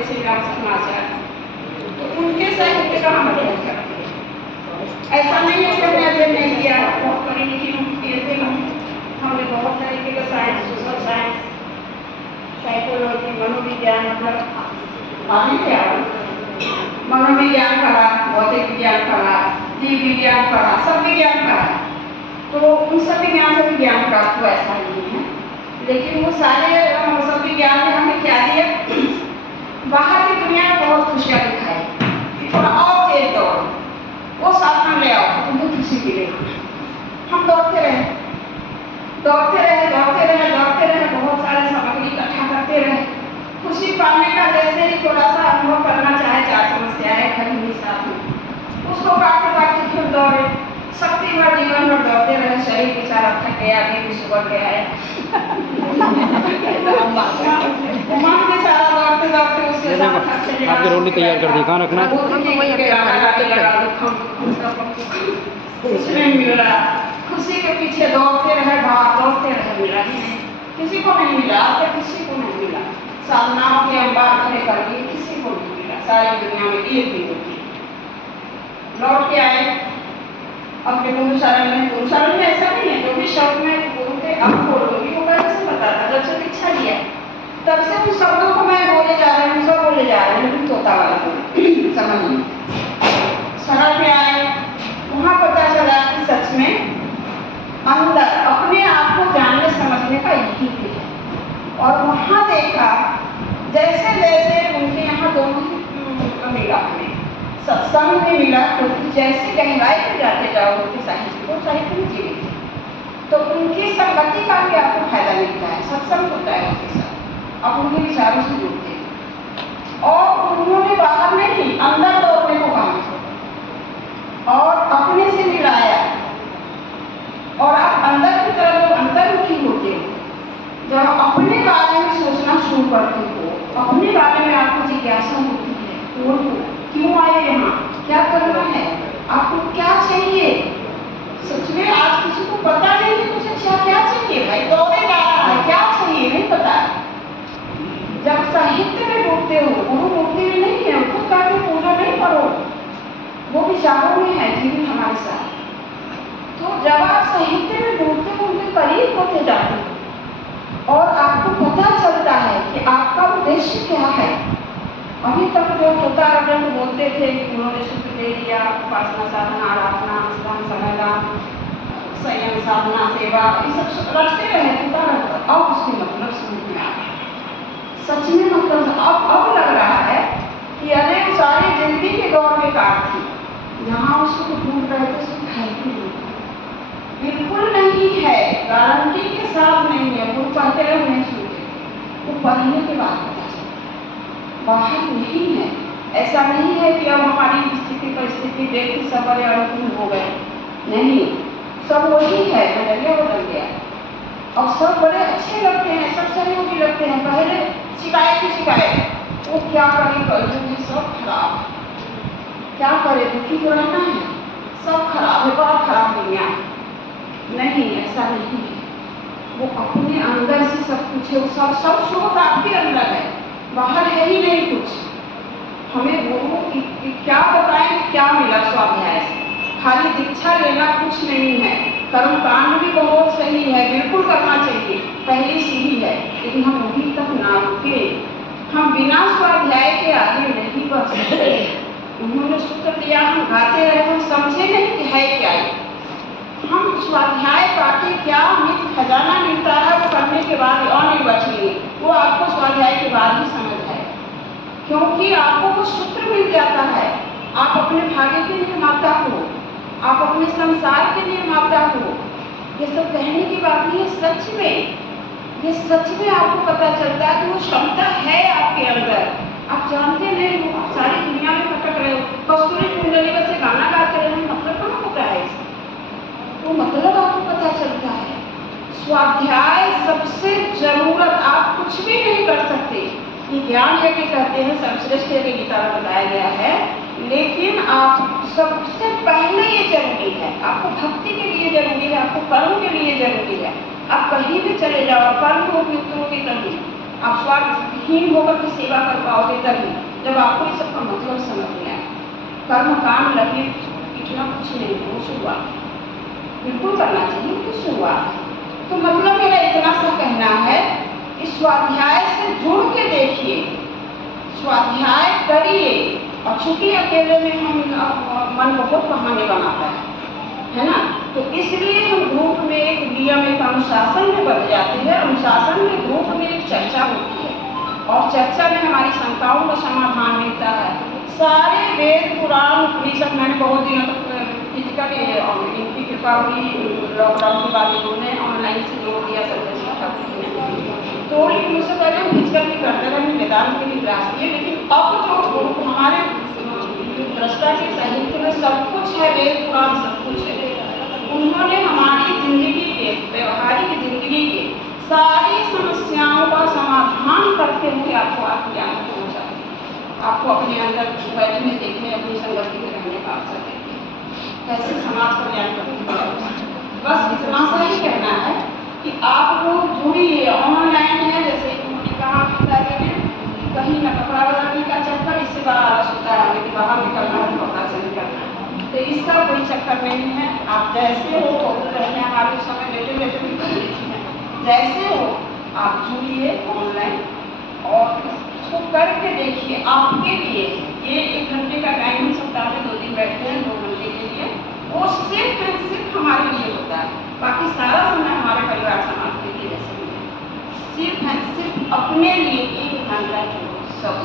थे श्री राम शर्माचार्य, तो उनके साहित्य का हम अध्ययन करते हैं। ऐसा नहीं है कि हमने अध्ययन नहीं किया, बहुत पढ़ी लिखी हूँ, PhD हूँ, हमने बहुत तरीके का साइंस, सोशल साइंस, साइकोलॉजी, मनोविज्ञान, मतलब आदि क्या मनोविज्ञान पढ़ा, भौतिक विज्ञान पढ़ा, जीव विज्ञान पढ़ा, सब विज्ञान पढ़ा। तो उन सब विज्ञान से ज्ञान प्राप्त हुआ ऐसा नहीं है, लेकिन वो सारे सब विज्ञान ने हमें क्या दिया, बाहर की दुनिया में बहुत खुशियाँ दिखाई, थोड़ा और तेज दौड़ो, वो साधन ले आओ तुम्हें खुशी मिलेगी। हम दौड़ते रहे, दौड़ते रहे, दौड़ते रहे, दौड़ते रहे, बहुत सारे सामग्री इकट्ठा करते रहे। खुशी पाने का जैसे ही थोड़ा सा अनुभव करना चाहे, चार समस्याएं खड़ी हुई साथ में, उसको काटते काटते फिर दौड़े, शक्ति भर जीवन भर दौड़ते रहे, शरीर बेचारा थक गया, बीपी शुगर गया है, मन बेचारा दौड़ते दौड़ते उसके साथ आपकी रोटी तैयार कर दी, कहाँ रखना है? कुछ नहीं मिल रहा, खुशी के पीछे दौड़ते रहे, भाग दौड़ते रहे, मिला ही नहीं, किसी को नहीं मिला, किसी को नहीं मिला, साधनाओं के अंबार खड़े कर दिए, किसी को नहीं मिला, सारी दुनिया में एक भी होती। लौट के आए अपने गुरुशरण में ऐसा नहीं है, जो भी शब्द में गुरु के अब बोलूंगी वो पहले से पता था, जब से दीक्षा लिया तब से उन शब्दों को मैं बोले जा रही हूँ, सब बोले जा रहे हैं, तोता वाला समझ में शरण में आए, वहाँ पता चला कि सच में अंदर अपने आप को जानने समझने का यही है। और वहाँ देखा जैसे जैसे उनके यहाँ दोनों मिला, हमें सत्संग में मिला, तो जैसे गहराई में जाते जाओ उनके साहित्य में जीवित है, तो उनकी संगति का भी आपको फायदा मिलता है, सत्संग होता है उनके साथ, आप उनके विचारों से जुड़ते हैं। और उन्होंने बाहर नहीं अंदर दौड़ने को कहा और अपने से मिलाया, और आप अंदर की तरफ अंतर्मुखी होते हो, जब अपने बारे में सोचना शुरू करते हो, अपने बारे में आपको जिज्ञासा होती है, क्यों आए यहाँ, क्या करना है, आपको क्या चाहिए। सच में आज किसी को पता नहीं है कुछ अच्छा क्या चाहिए, भाई दौड़े जा रहा है, क्या चाहिए नहीं पता। जब साहित्य में डूबते हो, गुरु मूर्ति में नहीं है, खुद करके पूजा नहीं करो, वो विचारों में है जीवन हमारे साथ। तो जब आप साहित्य में डूबते हो, उनके करीब होते जाते हो और आपको पता चलता है कि आपका उद्देश्य क्या है। अभी तक जो होता रटन बोलते थे कि उन्होंने सूत्र दे दिया, उपासना साधना आराधना स्नान समाधान संयम साधना सेवा, ये सब रटते रहे, होता रहता। अब उसके मतलब समझ में आ गया, सच में मतलब अब लग रहा है कि अरे सारी जिंदगी के दौर में कार थी, जहाँ उसको ढूंढ रहे थे सुख है कि नहीं, बिल्कुल नहीं है, गारंटी के साथ नहीं है। वो पढ़ते रहे नहीं सुनते, वो पढ़ने के बाद पता चलता बाहर नहीं है। ऐसा नहीं है कि अब हमारी स्थिति परिस्थिति देख के सब बड़े अनुकूल हो गए, नहीं, सब वही है, नजरिया बदल गया। अब सब बड़े अच्छे लगते हैं, सब सहयोगी लगते हैं। पहले शिकायत की शिकायत, वो क्या करें कल सब खराब, क्या करे, दुखी तो रहना है, सब खराब है, बड़ा खराब दुनिया है। नहीं, ऐसा नहीं है, वो अपने अंदर से सब कुछ है, सब स्रोत आपके अंदर है, बाहर है ही नहीं कुछ। हमें गुरु क्या बताएं, क्या मिला स्वाध्याय से, खाली दीक्षा लेना कुछ नहीं है, कर्म कांड भी बहुत सही है, बिल्कुल करना चाहिए, पहली सीढ़ी है, लेकिन हम वहीं तक ना रुके। हम बिना स्वाध्याय के आगे नहीं बढ़ सकते। उन्होंने सूत्र दिया, हम गाते रहे, हम समझे नहीं कि है क्या, हम स्वाध्याय पाके क्या मित्र खजाना मिलता है, वो करने के बाद और नहीं बचेंगे, वो आपको स्वाध्याय के बाद ही समझ आए, क्योंकि आपको वो सूत्र मिल जाता है। आप अपने भाग्य के निर्माता हो, आप अपने संसार के निर्माता हो। ये सब कहने की बात नहीं है, सच में ये सच में आपको पता चलता है कि वो क्षमता है आपके अंदर, आप जानते नहीं हो, आप सारी दुनिया में भटक रहे हो, कस्तूरी कुंडली बस गाना गाते रहे, मतलब कहाँ होता है इसका, वो मतलब आपको पता चलता है। स्वाध्याय सबसे जरूरत, आप कुछ भी नहीं कर सकते, ये ज्ञान यज्ञ कहते हैं, सर्वश्रेष्ठ यज्ञ गीता में बताया गया है, लेकिन आप सबसे पहले ये जरूरी है, आपको भक्ति के लिए जरूरी है, आपको कर्म के लिए जरूरी है। आप कहीं भी चले जाओ, कर्म उपयुक्त होगी तभी, आप स्वार्थहीन होकर के सेवा कर पाओगे तभी, जब आपको इस सबका मतलब समझ में आए। कर्म काम लगे इतना कुछ नहीं, वो शुरुआत बिल्कुल करना चाहिए तो शुरुआत। तो मतलब मेरा इतना सा कहना है कि स्वाध्याय से जुड़ के देखिए, स्वाध्याय करिए। और चूंकि अकेले में हम मन बहुत बहाने बनाता है ना, तो इसलिए हम ग्रुप में एक नियम, एक अनुशासन में बन जाते हैं। अनुशासन में ग्रुप में एक चर्चा होती है और चर्चा में हमारी शंकाओं का समाधान मिलता है। सारे वेद पुराण उपनिषद, मैंने बहुत दिनों तक फिजिकल इनकी कृपा हुई, लॉकडाउन के बाद इन्होंने ऑनलाइन से जोड़ दिया सर्वदेशी ठाकुर जी ने, तो लेकिन उससे पहले हम फिजिकल भी करते रहे, वेदांत के भी क्लास दिए। लेकिन अब जो हमारे दृष्टा के साहित्य में सब कुछ है, वेद पुराण सब कुछ है, उन्होंने हमारी जिंदगी के, व्यवहारिक जिंदगी के सारी समस्याओं का समाधान करते हुए आपको आत्मज्ञान पहुंचा, आपको अपने अंदर बैठने, देखने, अपनी संगति में रहने का अवसर देते हैं, कैसे समाज कल्याण करते हैं। बस इतना सा ही कहना है कि आप लोग जुड़िए। ऑनलाइन है, जैसे उन्होंने कहा पिताजी ने, कहीं न कपड़ा बदलने का चक्कर, इससे बड़ा आलस होता है हमें कि बाहर निकलना है, कपड़ा सही करना है, तो इसका कोई चक्कर नहीं है। आप जैसे हो रहने, हमारे समय लेटे लेटे भी कर लेती हैं, जैसे हो आप जुड़िए ऑनलाइन और इसको करके देखिए। आपके लिए ये 1 घंटे का टाइम हम सप्ताह में 2 दिन बैठते हैं, 2 घंटे के लिए, वो सिर्फ हमारे लिए होता है। बाकी सारा समय हमारे परिवार समाज के लिए जैसे सिर्फ अपने लिए 1 घंटा जो सब